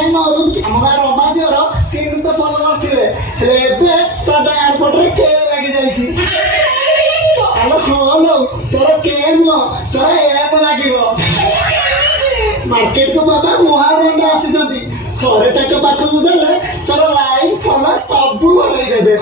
ପାଇଁ ମରୁଛି। ଆମ ଗାଁର ଅମା ଝିଅର 300 ଫଲୋଅର୍ସ ଥିଲେ, ହେଲେ ଏବେ ତା ଡାହାଣ ପଟରେ କେ ଲାଗିଯାଇଛି। ଆଲୋ ହଁ ଲୋ, ତୋର କେ ନୁହଁ, ତୋର ଏମ୍ ଲାଗିବ। ମାର୍କେଟକୁ ବାବା ମହାରଣ୍ଡ ଆସିଛନ୍ତି, ଥରେ ତାଙ୍କ ପାଖକୁ ଗଲେ ତୋର ଲାଇକ୍ ଫଲୋ ସବୁ ବଢେଇ ଦେବେ।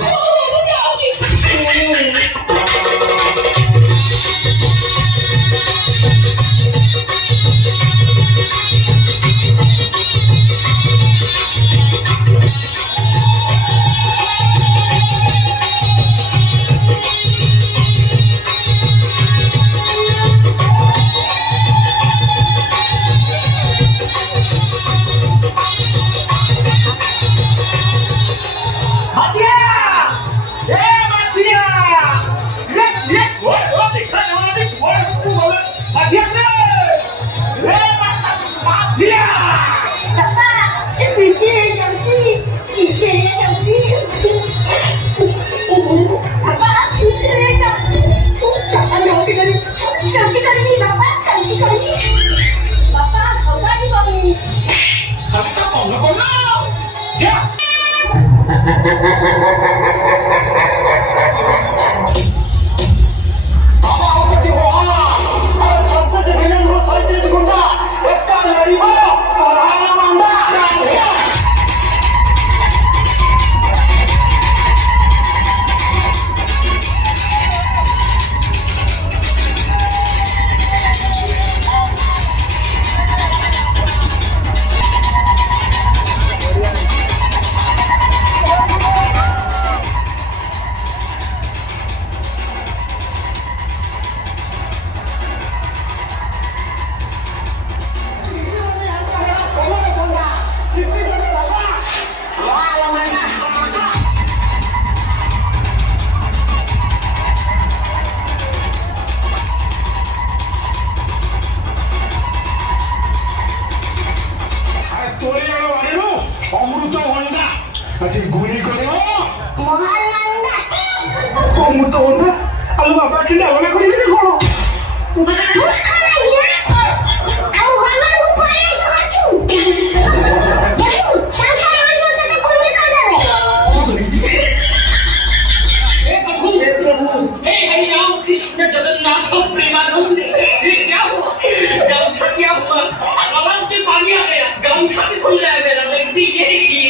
গুলি করব অমৃত হন্দা আলু বাবা কি ডাবলা করবি রে কোন गमछा भी खुल रहा है मेरा, देख दीजिए।